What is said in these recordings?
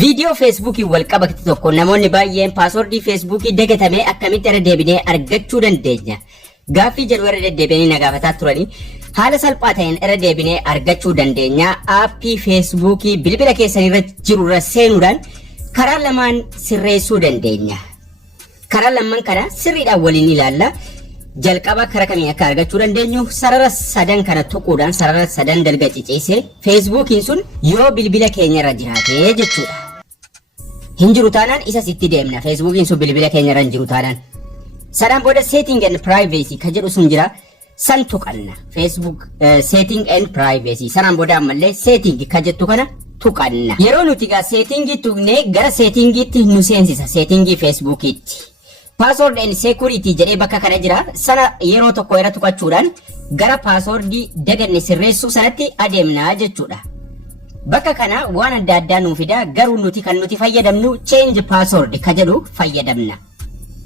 Viidiyoo feesbuukii wal qabate tokko namoonni baay'een paaswordii feesbuukii dagatame akkamitti irra deebinee argachuu dandeenya? Gaaffii jedhu irra deddeebi'anii na gaafataa turanii haala salphaa ta'een irra deebinee argachuu dandeenya. Aappii feesbuukii bilbila keessanirra jiru irra seenuudhaan karaa lamaan sirreessuu dandeenya. Karaa lamaan kana sirriidhaan waliin ilaalla. Jalqaba karaa kamiin akka argachuu dandeenyu sarara sadan kana tuquudhaan sarara sadan dalga ciciisee feesbuukiin sun yoo bilbila keenya irra jiraatee jechuudha. Hinjiru taanaan isa sitti deemna. Feesbuukiin sun bilbila keenya irra hinjiru taanaan. Sanaan booda setting and privacy ka jedhu sun jira. San tuqanna. Facebook setting and privacy. Sanaan booda ammallee setting ka jettu kana tuqanna. Yeroo nuti gaa settingii tuqnee gara settingiitti nu seensisa. Settingii Feesbuukiitti. Password and security jedhee bakka kana jira. Sana yeroo tokko irra tuqachuudhaan gara passwordii daganne sirreessuu sanatti adeemna jechuudha. Bakka kana waan adda addaa nuuf fida. Garuu nuti kan nuti fayyadamnu change password ka jedhu fayyadamna.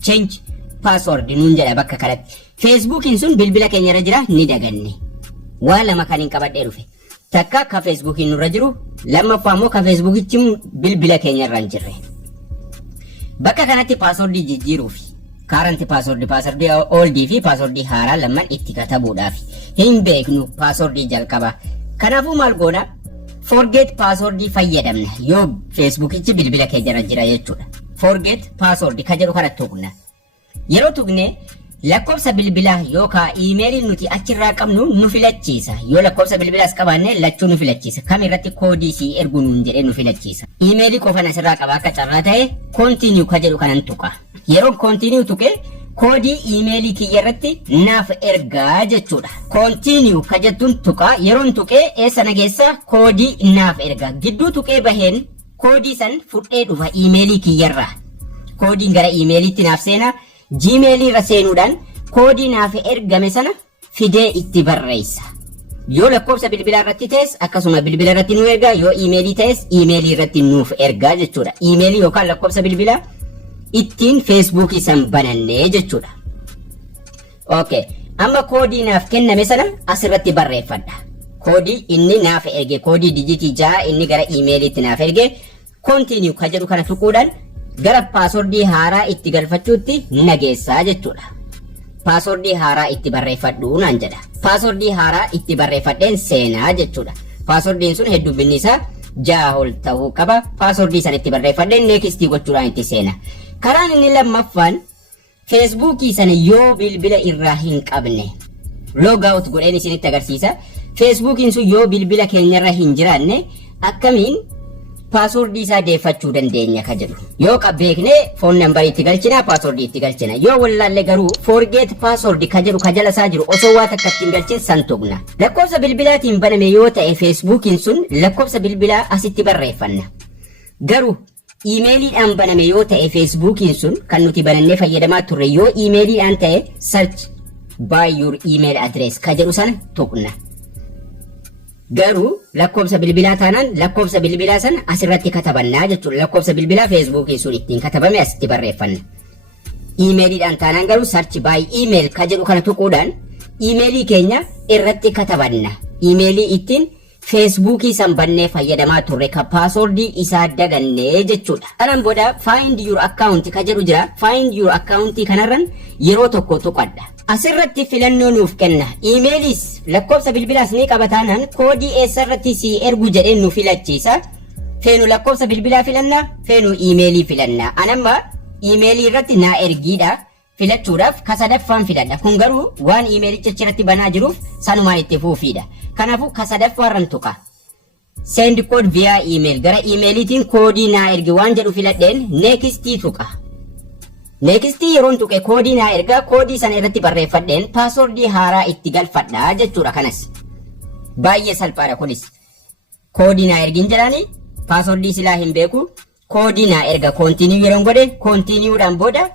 Change password nuun jedha bakka kanatti. Feesbuukiin sun bilbila keenya irra jira ni daganne. Waa lama kan hin qabadhee dhufe. Takka ka Feesbuukiin nurra jiru, lammaffaa immoo ka Feesbuukichi bilbila keenya irra hin jirre. Bakka kanatti passwordii jijjiiruuf current passwordii oldii fi passwordii haaraa lamaan itti katabuudhaaf hin beeknu passwordii jalqaba. Kanaafuu maal goona? Forget passwordii fayyadamna yoo Feesbuukichi bilbila keenya irra jira jechuudha. Forget password ka jedhu kana tuqna. Yeroo tuqne lakkoofsa bilbilaa yookaan iimeelii nuti achirraa qabnu nu filachiisa. Yoo lakkoofsa bilbilaas qabaanne lachuu nu filachiisa. Kam irratti koodii si ergu nuun jedhee nu filachiisa. Iimeelii qofan asirraa qaba akka carraa ta'e continue ka jedhu kanan tuqa. Yeroo continue tuqe koodii iimeelii kiyya irratti naaf ergaa jechuudha. Continue ka jettuun tuqa. Yeroon tuqee eessa nageessa koodii naaf erga. Gidduu tuqee baheen koodii san fudhee dhufa iimeelii kiyyarraa. Koodiin gara iimeeliitti naaf seena. Gmail irra seenuudhaan koodii naaf ergame sana fidee itti barreessa. Yoo lakkoofsa bilbilaa irratti ta'es akkasuma bilbila irratti nu ergaa, yoo iimeelii ta'es iimeelii irratti nuuf ergaa jechuudha. Iimeelii yookaan lakkoofsa bilbilaa ittiin feesbuukii san banannee jechuudha. Okay, amma koodii naaf kenname sana asirratti barreeffadha. Koodii inni naaf erge, koodii dijitii 6 inni gara iimeeliitti naaf erge, continue ka jedhu kana tuquudhaan gara passwordii haaraa itti galfachuutti nageessaa jechuudha. Passwordii haaraa itti barreeffadhu naan jedha. Passwordii haaraa itti barreeffadheen seenaa jechuudha. Passwordiin sun hedduminni isaa 6 ol ta'uu qaba. Passwordii san itti barreeffadheen next gochuudhaan itti seena. Karaan inni lammaffaan Feesbuukii sana yoo bilbila irraa hin qabne log out godheen isinitti agarsiisa. Feesbuukiin sun yoo bilbila keenyarra hin jiraanne akkamiin passwordii isaa deeffachuu dandeenya ka jedhu. Yoo qabbeekne phone number itti galchina, passwordii itti galchina. Yoo wallaalle garuu forget password ka jedhu ka jala isaa jiru osoo waa takka ittiin galchin san tuqna. Lakkoofsa bilbilaatiin baname yoo ta'e Feesbuukiin sun lakkoofsa bilbilaa asitti barreeffanna. Garuu iimeeliidhaan baname yoo ta'e Feesbuukiin sun kan nuti banannee fayyadamaa turre yoo iimeeliidhaan ta'e search by your email address ka jedhu sana tuqna. Garuu lakkoofsa bilbilaa taanaan lakkoofsa bilbilaa sana asirratti katabannaa jechuudha. Lakkoofsa bilbilaa Feesbuukii sun ittiin katabame asitti barreeffanna. Iimeeliidhaan taanaan garuu search by email ka jedhu kana tuquudhaan iimeelii keenya irratti katabanna. Iimeelii ittiin Feesbuukii san bannee fayyadamaa turre ka passwordii isaa dagannee jechuudha. Kanaan booda find your account ka jedhu jira. Find your account kanarran yeroo tokko tuqadha. Asirratti filannoo nuuf kenna. Iimeeliis lakkoofsa bilbilaas ni qaba taanaan koodii eessarratti si ergu jedhee nu filachiisa. Feenu lakkoofsa bilbilaa filannaa, feenu iimeelii filannaa. Anamma iimeelii irratti naa ergiidha filachuudhaaf ka sadaffaan filadha. Kun garuu waan iimeelicha achirratti banaa jiruuf sanumaan itti fuufiidha. Kanaafuu ka sadaffaarran tuqa. Send code via email gara iimeeliitiin koodii naa ergi waan jedhu filadheen next tuqa. Next yeroon tuqe koodii naa erga koodii sana irratti barreeffadheen passwordii haaraa itti galfadhaa jechuudha kanas. Baay'ee salphaadha kunis. Koodii naa ergin jedhani passwordii silaa hin beeku koodii naa erga continue yeroon godhe continueudhaan booda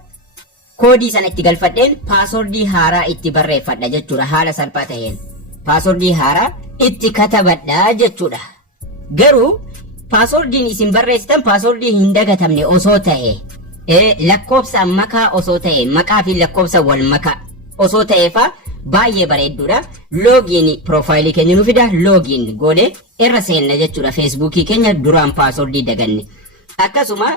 koodii sana itti galfadheen passwordii haaraa itti barreeffadha jechuudha haala salphaa ta'een. Passwordii haaraa itti katabadhaa jechuudha. Garuu passwordiin isin barreessitan passwordii hin dagatamne osoo ta'e lakkoofsa makaa osoo ta'e maqaa fi lakkoofsa wal makaa osoo ta'eefaa baay'ee bareedduudha. Login profaayilii keenya nu fida login goone irra seenna jechuudha. Feesbuukii keenya duraan passwordii daganne. akkasuma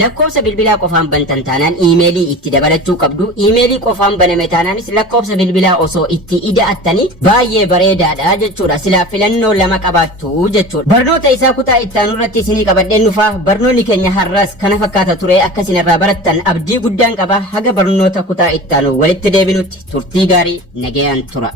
lakkoofsa bilbilaa qofaan bantan taanaan iimeelii itti dabalachuu qabdu. Iimeelii qofaan baname taanaanis lakkoofsa bilbilaa osoo itti ida'attanii baay'ee bareedaadha jechuudha. Silaa filannoo lama qabaattu jechuudha. Barnoota isaa kutaa ittaanu irratti isinii qabadheen dhufaa. Barnoonni keenya har'as kana fakkaata ture. Akka isin irraa barattan abdii guddaan qaba. Haga barnoota kutaa ittaanu walitti deebinutti turtii gaarii nagayaan tura.